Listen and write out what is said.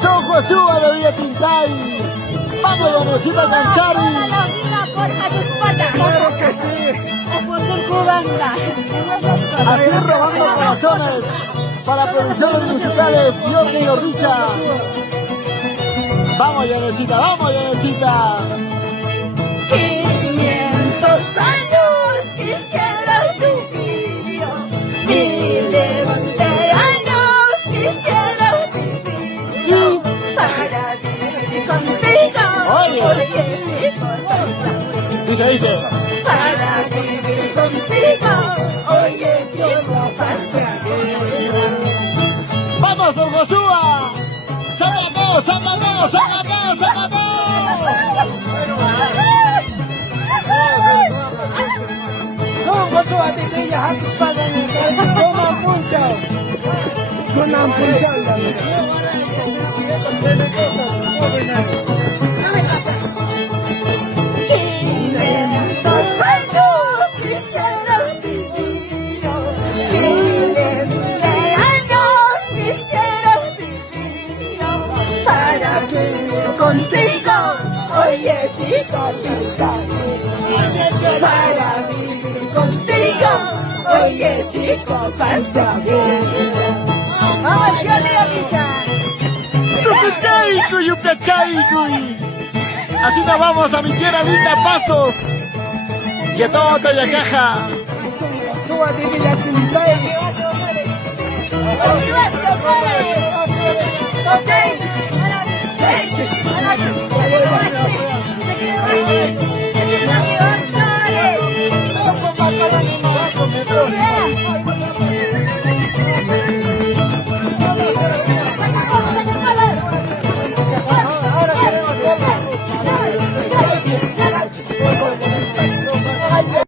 Son Josué de Villa Tintay. Vamos, Yanecita Canchari. Claro que sí. Así robando corazones para producciones musicales y Orni Ordicha. Vamos, Yanecita, vamos, Yanecita. 500 años quisiera vivir yo. Miles de años quisiera vivir yo. Para vivir contigo. Oye. Dice. Para vivir contigo. Oye, chico, ¡Vamos, Don Josúa! ¡Sácate, sácate, sácate, sácate! Don Josúa, te pillas a tus padres con un puncho. Con un puncho. Contigo, oye chico, para vivir contigo, oye chico, vamos, yo digo, ¡Yucachaicuy! Así nos vamos a mi tierra linda, Pasos. Y a todo Toyacaja. Suba de Villa Tintay. Okay.